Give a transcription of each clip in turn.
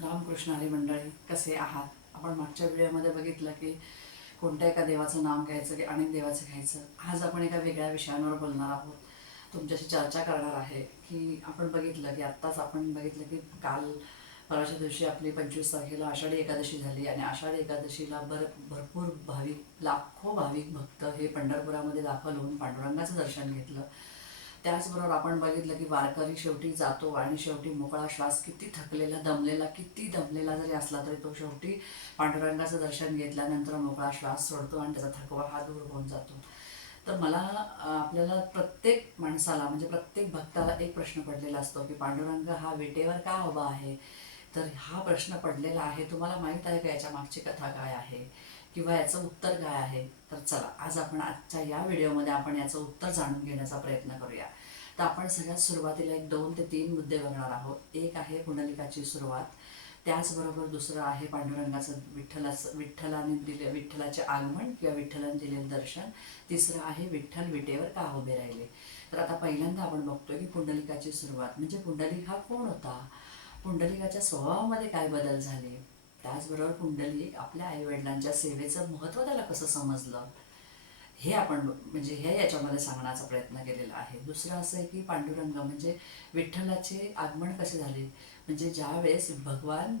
रामकृष्ण हरी मंडळी, कसे आहात? आपण मागच्या व्हिडिओमध्ये बघितलं की कोणत्या एका देवाचं नाम घ्यायचं की अनेक देवाचं घ्यायचं. आज आपण एका वेगळ्या विषयांवर बोलणार आहोत. तुमच्याशी चर्चा करणार आहे की आपण बघितलं की आत्ताच आपण बघितलं की काल परवाच्या दिवशी आपली 25 तारखेला आषाढी एकादशी झाली आणि आषाढी एकादशीला भरपूर भाविक, लाखो भाविक भक्त हे पंढरपुरामध्ये दाखल होऊन पांडुरंगाचं दर्शन घेतलं. त्याचबरोबर आपण बघितलं की वारकरी शेवटी जातो आणि शेवटी मोकळा श्वास, किती दमलेला जरी असला तरी तो शेवटी पांडुरंगाचं दर्शन घेतल्यानंतर मोकळा श्वास सोडतो आणि त्याचा थकवा हा दूर होऊन जातो. तर मला आपल्याला प्रत्येक माणसाला म्हणजे प्रत्येक भक्ताला एक प्रश्न पडलेला असतो की पांडुरंग हा विटेवर का उभा आहे. तर हा प्रश्न पडलेला आहे. तुम्हाला माहीत आहे का याच्या मागची कथा काय आहे किंवा याचं उत्तर काय आहे? तर चला, आज आपण आजच्या या व्हिडिओमध्ये आपण याचं उत्तर जाणून घेण्याचा प्रयत्न करूया. तर आपण सगळ्यात सुरुवातीला एक 2 ते 3 मुद्दे बघणार आहोत. एक आहे पुंडलिकाची सुरुवात, त्याचबरोबर दुसरं आहे पांडुरंगाचं विठ्ठलाचे आगमन किंवा विठ्ठलाने दिलेलं दर्शन, तिसरं आहे विठ्ठल विटेवर का उभे राहिले. तर आता पहिल्यांदा आपण बघतोय की पुंडलिकाची सुरुवात म्हणजे पुंडलिक हा कोण होता, पुंडलिकाच्या स्वभावामध्ये काय बदल झाले, त्याचबरोबर पुंडलिक आपल्या आईवडिलांच्या सेवेचं महत्त्व त्याला कसं समजलं, हे आपण म्हणजे हे याच्यामध्ये सांगण्याचा प्रयत्न केलेला आहे. दुसरं असं आहे की पांडुरंग म्हणजे विठ्ठलाचे आगमन कसे झाले. म्हणजे ज्यावेळेस भगवान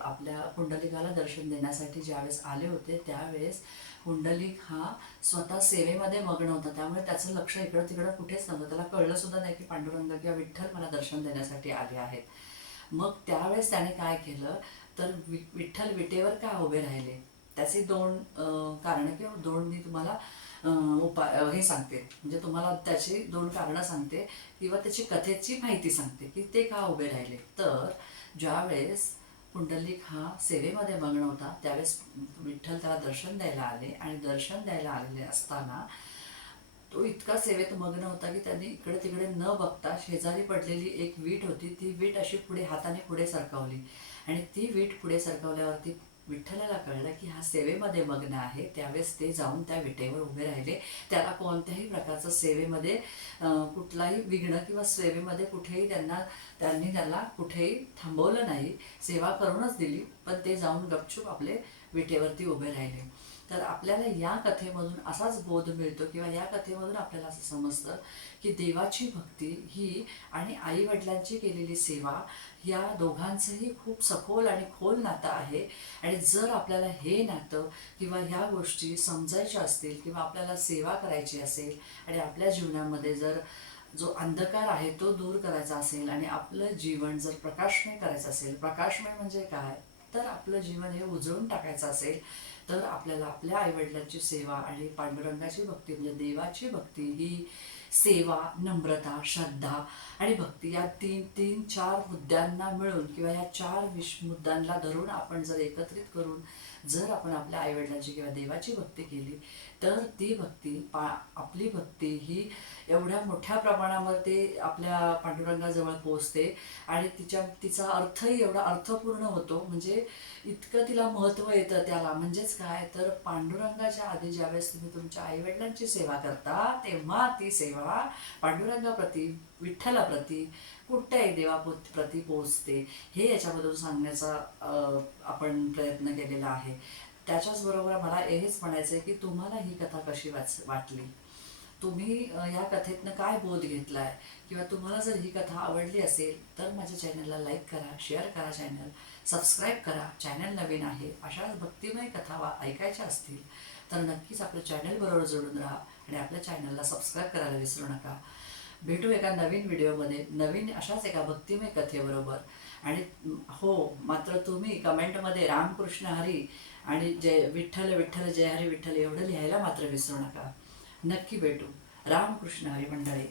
आपल्या पुंडलिकाला दर्शन देण्यासाठी ज्यावेळेस आले होते त्यावेळेस पुंडलिक हा स्वतः सेवेमध्ये मग्न होता, त्यामुळे त्याचं लक्ष इकडं तिकडं कुठेच नव्हतं. त्याला कळलं सुद्धा नाही की पांडुरंग किंवा विठ्ठल मला दर्शन देण्यासाठी आले आहेत. मग त्यावेळेस त्याने काय केलं, तर विठ्ठल विटेवर का उभे राहिले त्याचे दोन कारणं किंवा दोन मी तुम्हाला हे सांगते. म्हणजे तुम्हाला त्याची 2 कारणं सांगते किंवा त्याची कथेची माहिती सांगते की ते का उभे राहिले. तर ज्यावेळेस पुंडलिक हा सेवेमध्ये मग्न होता त्यावेळेस विठ्ठल त्याला दर्शन द्यायला आले आणि दर्शन द्यायला आलेले असताना तो इतका सेवेत मग्न होता की त्यांनी इकडे तिकडे न बघता शेजारी पडलेली एक वीट होती, ती वीट अशी हाताने पुढे सरकवली आणि ती वीट पुढे सरकवल्यावरती विठ्ठलाला कळलं की हा सेवेमध्ये मग्न आहे. त्यावेळेस ते जाऊन त्या विटेवर उभे राहिले. त्याला कोणत्याही प्रकारचं सेवेमध्ये कुठलाही विघ्न किंवा सेवेमध्ये कुठेही त्यांनी त्याला कुठेही थांबवलं नाही, सेवा करूनच दिली, पण ते जाऊन गपचूप आपले विटेवरती उभे राहिले. तर आपल्याला या कथेमधून असाच बोध मिळतो किंवा या कथेमधून आपल्याला असं समजतं की देवाची भक्ती ही आणि आईवडिलांची केलेली सेवा या दोघांचंही खूप सखोल आणि खोल नातं आहे. आणि जर आपल्याला हे नातं किंवा ह्या गोष्टी समजायच्या असतील किंवा आपल्याला सेवा करायची असेल आणि आपल्या जीवनामध्ये जर जो अंधकार आहे तो दूर करायचा असेल आणि आपलं जीवन जर प्रकाशमय करायचं असेल, प्रकाशमय म्हणजे काय, तर आपलं जीवन हे उजळून टाकायचं असेल, तर आपल्याला आपल्या आईवडिलांची सेवा आणि पांडुरंगाची भक्ती म्हणजे देवाची भक्ती ही सेवा, नम्रता, श्रद्धा आणि भक्ती या तीन चार मुद्द्यांना मिळून किंवा या 4 मुद्द्यांना धरून आपण जर एकत्रित करून जर आपण आपल्या आईवडिलांची किंवा देवाची भक्ती केली तर ती भक्ती आपली भक्ती ही एवढ्या मोठ्या प्रमाणावर ते आपल्या पांडुरंगाजवळ पोहोचते आणि तिचा अर्थही एवढा अर्थपूर्ण होतो. म्हणजे इतकं तिला महत्त्व येतं त्याला. म्हणजेच काय, तर पांडुरंगाच्या आधी ज्यावेळेस तुम्ही तुमच्या आईवडिलांची सेवा करता तेव्हा ती सेवा पांडुरंगाप्रती, विठ्ठलाप्रती, कुठल्याही देवाप्रती पोहोचते. हे याच्यामधून सांगण्याचा आपण प्रयत्न केलेला आहे. त्याच्याचबरोबर मला हेच म्हणायचं आहे की तुम्हाला ही कथा कशी वाटली, तुम्ही या कथेतनं काय बोध घेतला आहे, किंवा तुम्हाला जर ही कथा आवडली असेल तर माझ्या चॅनलला लाईक करा, शेअर करा, चॅनल सबस्क्राईब करा. चॅनल नवीन आहे, अशाच भक्तिमय कथा ऐकायच्या असतील तर नक्कीच आपल्या चॅनलबरोबर जोडून राहा आणि आपल्या चॅनलला सबस्क्राईब करायला विसरू नका. भेटू एका नवीन व्हिडिओमध्ये नवीन अशाच एका भक्तिमय कथेबरोबर. आणि हो, मात्र तुम्ही कमेंटमध्ये रामकृष्ण हरी आणि जय विठ्ठल विठ्ठल जय हरी विठ्ठल एवढं लिहायला मात्र विसरू नका. नक्की भेटू. रामकृष्ण हरी मंडळी.